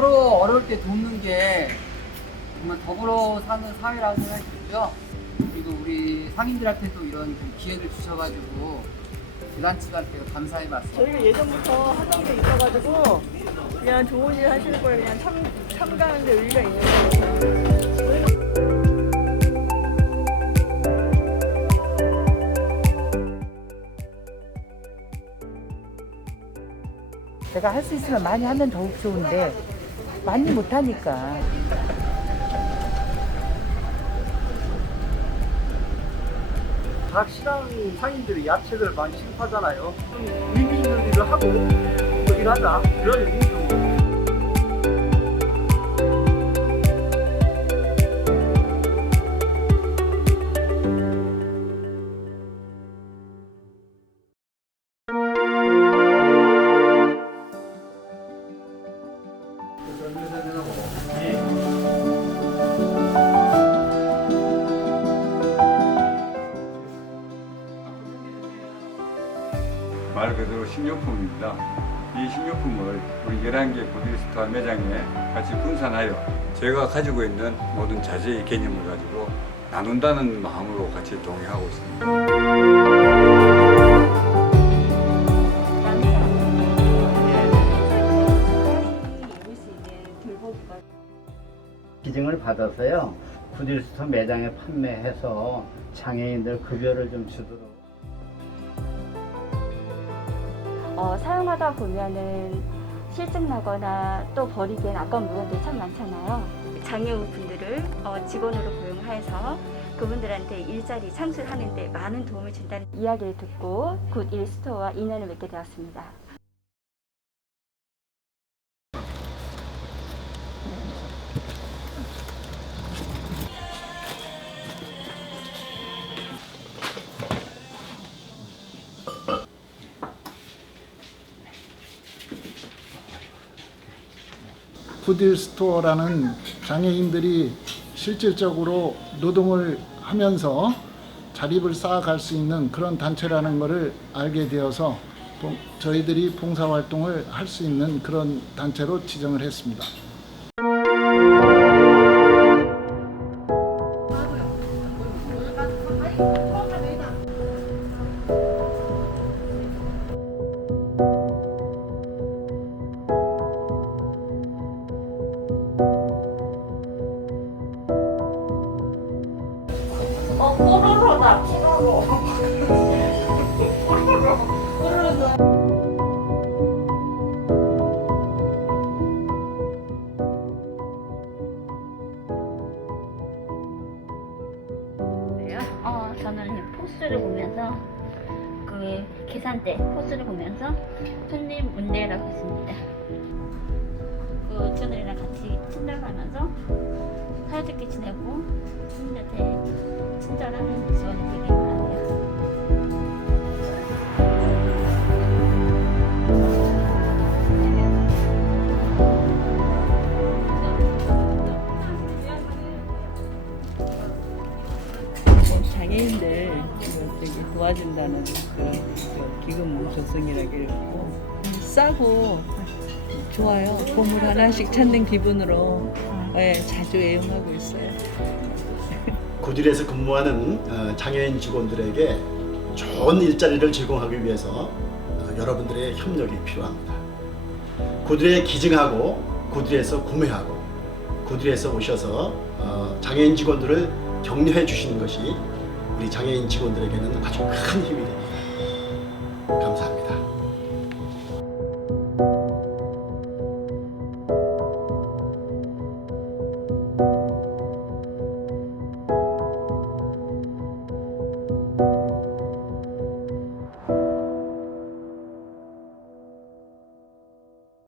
어려울 때 돕는 게 정말 더불어 사는 사회라고 생각이 들고요. 그리고 우리 상인들한테도 이런 좀 기회를 주셔가지고 대단치한테 감사의 말씀. 저희가 예전부터 하던 게 있어가지고 그냥 좋은 일 하시는 거에 그냥 참, 참가하는 데 의미가 있는 거예요. 내가 할 수 있으면 많이 하면 더욱 좋은데 많이 못하니까 각 시장 상인들이 야채를 많이 취급하잖아요. 좀 의미 있는 일을 하고 또 일하자 이런 의미죠. 말 그대로 식료품입니다. 이 식료품을 우리 11개 보디스타 매장에 같이 분산하여 제가 가지고 있는 모든 자재의 개념을 가지고 나눈다는 마음으로 같이 동의하고 있습니다. 기증을 받아서요 푸딜스토어 매장에 판매해서 장애인들 급여를 좀 주도록 어, 사용하다 보면은 실증 나거나 또 버리기엔 아까운 물건들이 참 많잖아요. 장애우 분들을 어, 직원으로 고용해서 그분들한테 일자리 창출하는 데 많은 도움을 준다는 이야기를 듣고 굿 일 스토어와 인연을 맺게 되었습니다. 푸딜 스토어라는 장애인들이 실질적으로 노동을 하면서 자립을 쌓아갈 수 있는 그런 단체라는 것을 알게 되어서 봉- 저희들이 봉사활동을 할 수 있는 그런 단체로 지정을 했습니다. 어, 저는 포스를 보면서 그 계산대 포스를 보면서 손님 문대라고 했습니다. 그 저들이랑 같이 친절하면서 사이좋게 지내고 손님한테 친절하는 되게. 장애인들 뭐 저기 도와준다는 그런 그 기금 조성이라고 이러고 싸고 좋아요. 보물 하나씩 찾는 기분으로 예, 자주 애용하고 있어요. 구딜에서 근무하는 어, 장애인 직원들에게 좋은 일자리를 제공하기 위해서 어, 여러분들의 협력이 필요합니다. 구딜에 기증하고 구딜에서 구매하고 구딜에서 오셔서 어, 장애인 직원들을 격려해 주시는 것이 우리 장애인 직원들에게는 아주 큰 힘이 됩니다. 감사합니다.